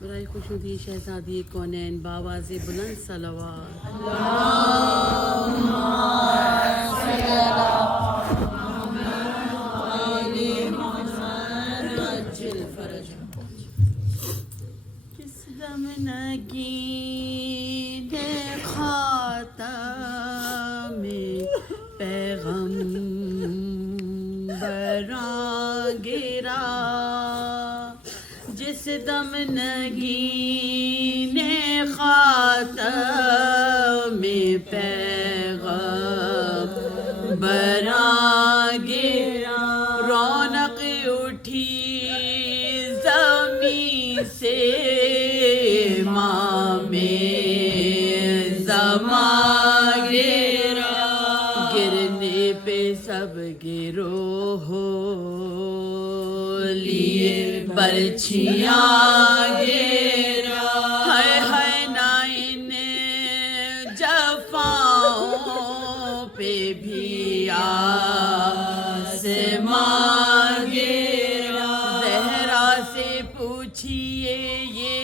برائے خوشنودی شہزادی کونین باواز بلند صلوات. کس دم نگین خاتم پیغمبراں گرا، جس دم نگین خاتم پیغمبراں گرا، رونق اٹھی زمین سے امام زمان گرا، گرنے پہ سب گروہ لیے برچھیاں گرا، ہائے ہائے نہ ان جفاؤں پہ بھی آسمان گرا، زہرا سے پوچھئے یہ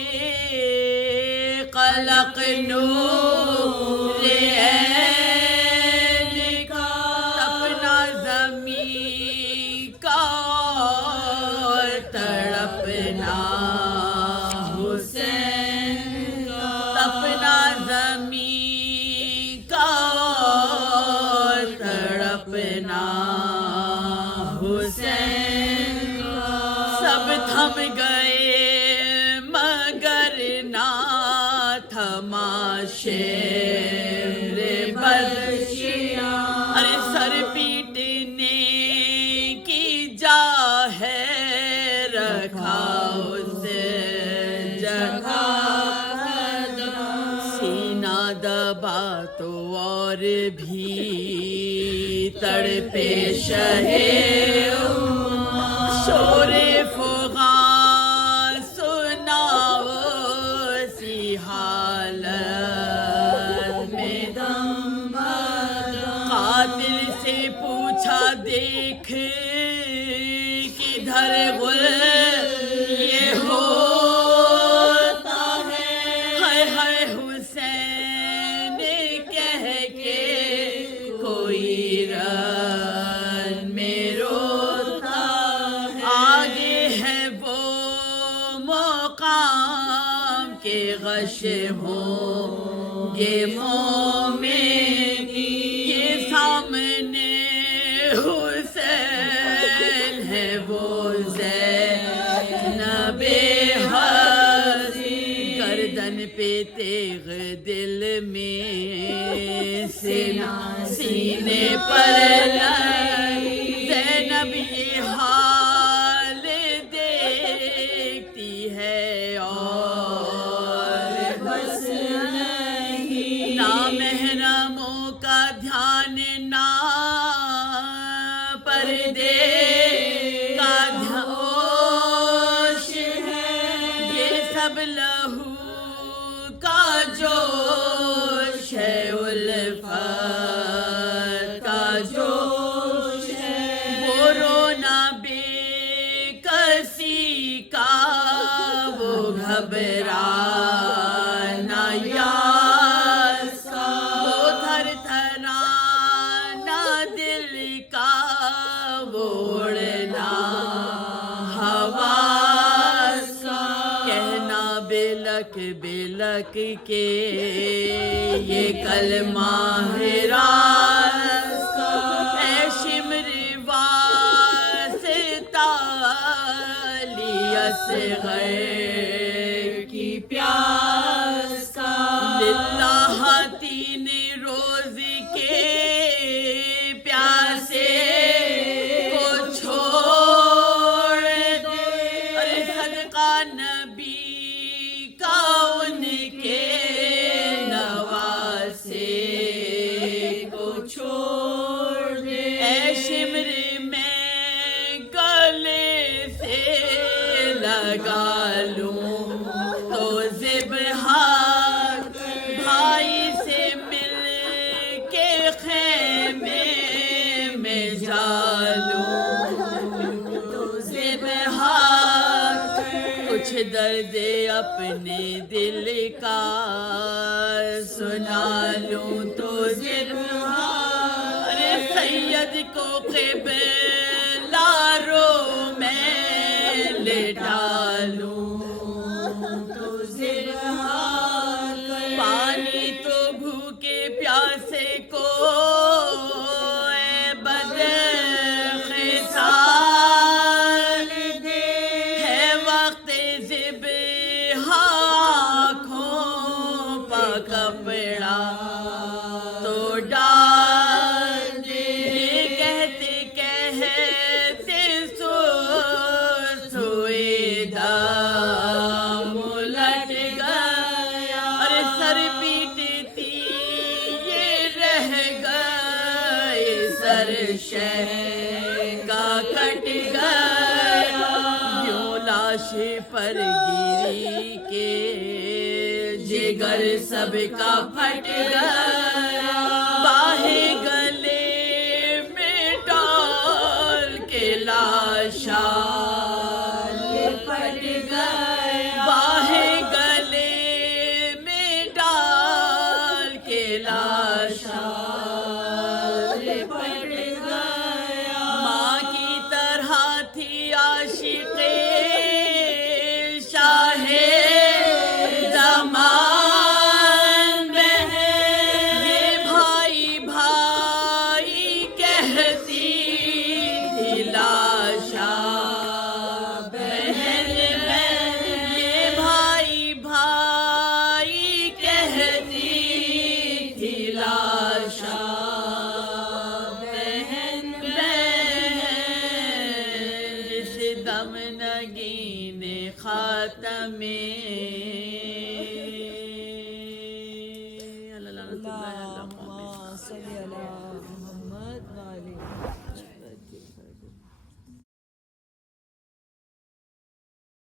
قلق نور عین کا، تپنا زمین کا اور تڑپنا حسین کا، تپنا زمین کا اور تڑپنا حسین کا، سب تھم گئے مگر نہ تھما شیر برچیاں، ارے سر پیٹنے کی جا ہے رکھا اس جگہ قدم، سینہ دبا تو اور بھی تڑپے شہے شور فغاں سناؤ سی حالت میں دم قاتل سے پوچھا دیکھ کدھر غل یہ ہوتا ہے، ہائے ہائے حسین کہہ کے کوئی رن میں روتا ہے، آگے ہے وہ مقام کے غش ہوں گے مومن، یہ سامنے حسین ہے وہ زینب حسین، گردن پہ تیغ دل میں سینے پر لائی، زینب یہ حال دیکھتی ہے اور بس نہیں، نامحرموں کا دھیان نہ پردے کا دھوش ہے، یہ سب لہو کا جوش ہے، الفت کا جوش ہے، وہ رونا بے کسی کا وہ گھبرانا یاس کا، وہ تھر تھرانا دل کا وہ اڑنا حواس کا، کہنا بلک بلک کے یہ کلمہ ہے راز کا، اے شمر واسطہ علی اصغر کی پیاس کا، للہ تین روز کے پیاسے کو چھوڑ دے، ارے صدقہ نبی کا ان کے نواسے کو چھوڑ دے، اے شمر میں گلے سے لگا لوں تو زبہا درد اپنے دل کا سنا لوں تو ارے سید کو قبلہ رو میں لٹا لوں تو پانی تو بھوکے پیاسے کو اے بد خصال دے ہے وقت ذبح آنکھوں پا کپڑا تو ڈال دے کہتے کہتے سوئے دام الٹ گیا اور سر پیٹتی یہ رہ گئے سر شہ کا کٹ گیا یوں لاش پر گری کے جگر سب کا پھٹ گیا باہیں گلے میں ڈال کے لاشا لپٹ گیا باہیں گلے میں ڈال کے لاشا لپٹ گیا ماں کی طرح تھی عاشق شاہ زمان بہن یہ بھائی بھائی کہتی تھی لاشا بہن یہ بھائی بھائی کہتی تھی لاشا بہن جس دم نگین خاتم اللهم صل على